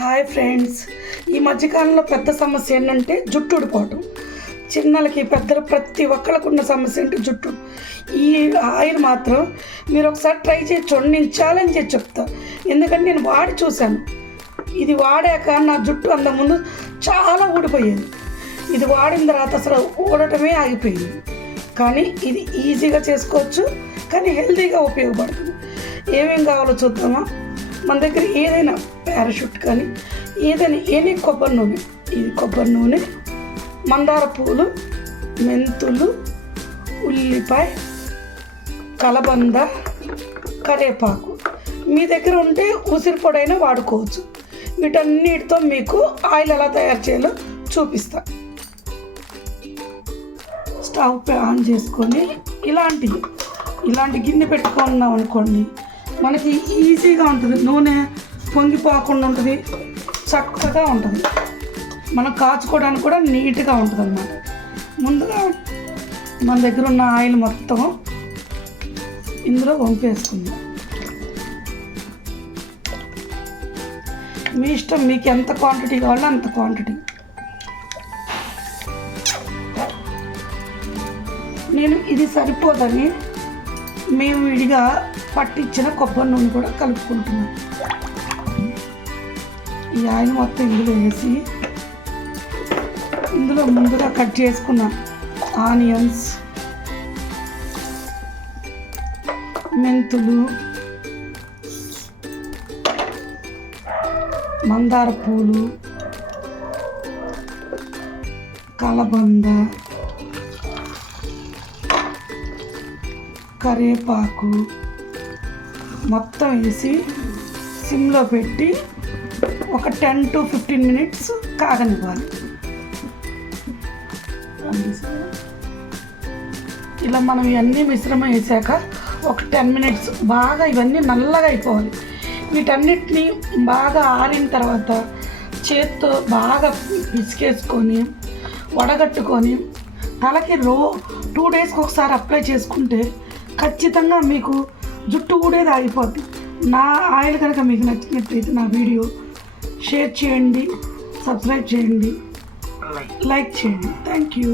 Hi friends, ఈ మధ్యకాలంలో పెద్ద సమస్య ఏంటంటే జుట్టు ఊడిపోవటం. చిన్నలకి పెద్దలు ప్రతి ఒక్కరికి ఉన్న సమస్య అంటే జుట్టు. ఈ ఆయిల్ మాత్రం మీరు ఒకసారి ట్రై చేసి చూడండి. నేను ఛాలెంజ్ చేసి చెప్తా, ఎందుకంటే నేను వాడి చూశాను. ఇది వాడాక నా జుట్టు అంతకుముందు చాలా ఊడిపోయేది. ఇది వాడిన తర్వాత అసలు ఊడటమే ఆగిపోయింది. కానీ ఇది ఈజీగా చేసుకోవచ్చు, కానీ హెల్తీగా ఉపయోగపడుతుంది. ఏమేం కావాలో చూద్దామా? మన దగ్గర ఏదైనా పారాషూట్ కానీ ఏదైనా ఎనీ కొబ్బరి నూనె, ఇది కొబ్బరి నూనె, మందార పూలు, మెంతులు, ఉల్లిపాయ, కలబంద, కరివేపాకు. మీ దగ్గర ఉంటే ఉసిరి పొడైనా వాడుకోవచ్చు. వీటన్నిటితో మీకు ఆయిల్ ఎలా తయారు చేయాలో చూపిస్తా. స్టవ్ ఆన్ చేసుకొని ఇలాంటి గిన్నె పెట్టుకున్నాం అనుకోండి, మనకి ఈజీగా ఉంటుంది. నూనె పొంగిపోకుండా ఉంటుంది, చక్కగా ఉంటుంది. మనం కాచుకోవడానికి కూడా నీట్గా ఉంటుంది అన్నమాట. ముందుగా మన దగ్గర ఉన్న ఆయిల్ మొత్తం ఇందులో వంపేసుకుందాం. మీ ఇష్టం, మీకు ఎంత క్వాంటిటీ కావాలో అంత క్వాంటిటీ. నేను ఇది సరిపోదని మేము విడిగా పట్టించిన కొబ్బరి నూనె కూడా కలుపుకుంటున్నాం. ఈ ఆయిల్ మొత్తం ఇందులో వేసి ఇందులో ముందుగా కట్ చేసుకున్న ఆనియన్స్, మెంతులు, మందార పూలు, కలబంద, కరివేపాకు మొత్తం వేసి సిమ్లో పెట్టి ఒక 10 to 15 minutes కాగనివ్వాలి. ఇలా మనం ఇవన్నీ మిశ్రమం వేసాక ఒక 10 minutes బాగా ఇవన్నీ నల్లగా అయిపోవాలి. వీటన్నిటిని బాగా ఆరిన తర్వాత చేత్తో బాగా పిసికేసుకొని వడగట్టుకొని తలకి 2 daysకి ఒకసారి అప్లై చేసుకుంటే ఖచ్చితంగా మీకు జుట్టు ఊడేది ఆగిపోద్ది. నా ఆయిల్ కనుక మీకు నచ్చినట్లయితే నా వీడియో షేర్ చేయండి, సబ్స్క్రైబ్ చేయండి, లైక్ చేయండి. Thank you.